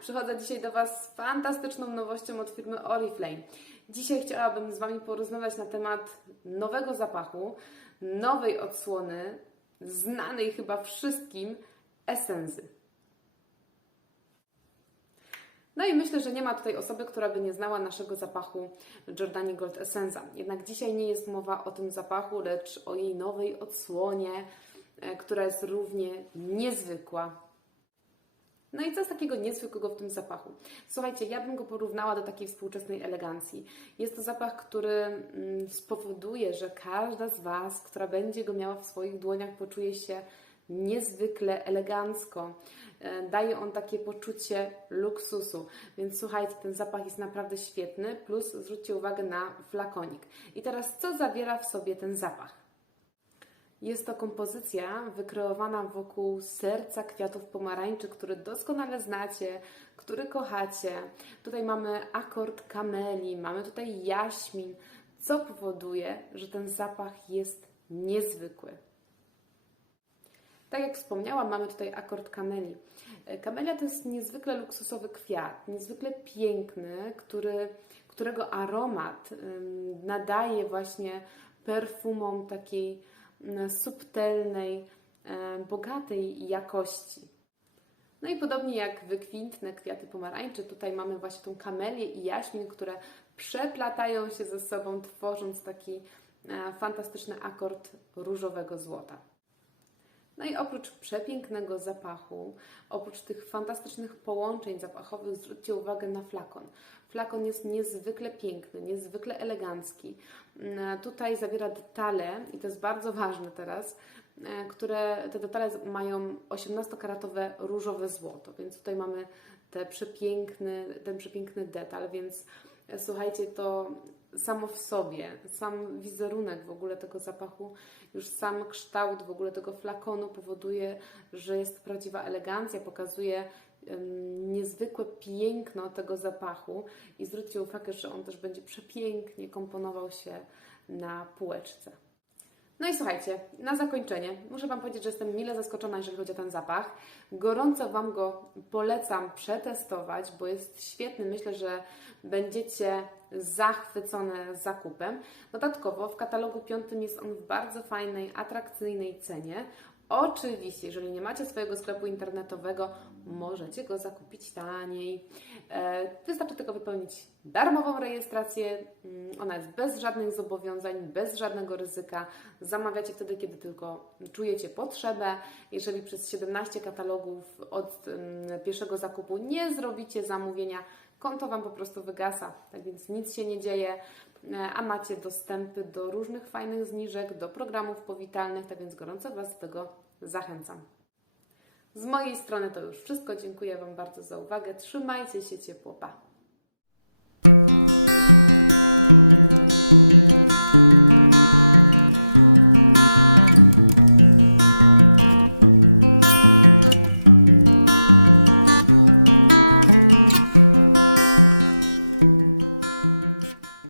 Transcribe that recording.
Przychodzę dzisiaj do Was z fantastyczną nowością od firmy Oriflame. Dzisiaj chciałabym z Wami porozmawiać na temat nowego zapachu, nowej odsłony, znanej chyba wszystkim esenzy. No i myślę, że nie ma tutaj osoby, która by nie znała naszego zapachu Jordani Gold Essenza. Jednak dzisiaj nie jest mowa o tym zapachu, lecz o jej nowej odsłonie, e, która jest równie niezwykła. No i co jest takiego niezwykłego w tym zapachu? Słuchajcie, ja bym go porównała do takiej współczesnej elegancji. Jest to zapach, który mm, spowoduje, że każda z Was, która będzie go miała w swoich dłoniach, poczuje się niezwykle elegancko. E, Daje on takie poczucie luksusu, więc słuchajcie, ten zapach jest naprawdę świetny. Plus zwróćcie uwagę na flakonik. I teraz, co zawiera w sobie ten zapach? Jest to kompozycja wykreowana wokół serca kwiatów pomarańczy, który doskonale znacie, który kochacie. Tutaj mamy akord kameli, mamy tutaj jaśmin, co powoduje, że ten zapach jest niezwykły. Tak jak wspomniałam, mamy tutaj akord kameli. E, Kamelia to jest niezwykle luksusowy kwiat, niezwykle piękny, który, którego aromat nadaje właśnie perfumom takiej subtelnej, e, bogatej jakości. No i podobnie jak wykwintne kwiaty pomarańczy, tutaj mamy właśnie tą kamelię i jaśmin, które przeplatają się ze sobą, tworząc taki e, fantastyczny akord różowego złota. No i oprócz przepięknego zapachu, oprócz tych fantastycznych połączeń zapachowych, zwróćcie uwagę na flakon. Flakon jest niezwykle piękny, niezwykle elegancki. Mm, Tutaj zawiera detale, i to jest bardzo ważne teraz, e, które te detale mają 18-karatowe różowe złoto, więc tutaj mamy te przepiękny, ten przepiękny detal, więc słuchajcie, to samo w sobie, sam wizerunek w ogóle tego zapachu, już sam kształt w ogóle tego flakonu powoduje, że jest prawdziwa elegancja, pokazuje niezwykłe piękno tego zapachu i zwróćcie uwagę, że on też będzie przepięknie komponował się na półeczce. No i słuchajcie, na zakończenie muszę Wam powiedzieć, że jestem mile zaskoczona, jeżeli chodzi o ten zapach. Gorąco Wam go polecam przetestować, bo jest świetny. Myślę, że będziecie zachwycone zakupem. Dodatkowo w katalogu piątym jest on w bardzo fajnej, atrakcyjnej cenie. Oczywiście, jeżeli nie macie swojego sklepu internetowego, możecie go zakupić taniej. E, Wystarczy tylko wypełnić darmową rejestrację. Mm, Ona jest bez żadnych zobowiązań, bez żadnego ryzyka. Zamawiacie wtedy, kiedy tylko czujecie potrzebę. Jeżeli przez 17 katalogów od mm, pierwszego zakupu nie zrobicie zamówienia, konto Wam po prostu wygasa. Tak więc nic się nie dzieje e, a macie dostępy do różnych fajnych zniżek, do programów powitalnych, tak więc gorąco Was do tego zachęcam. Z mojej strony to już wszystko. Dziękuję Wam bardzo za uwagę. Trzymajcie się ciepło. Pa!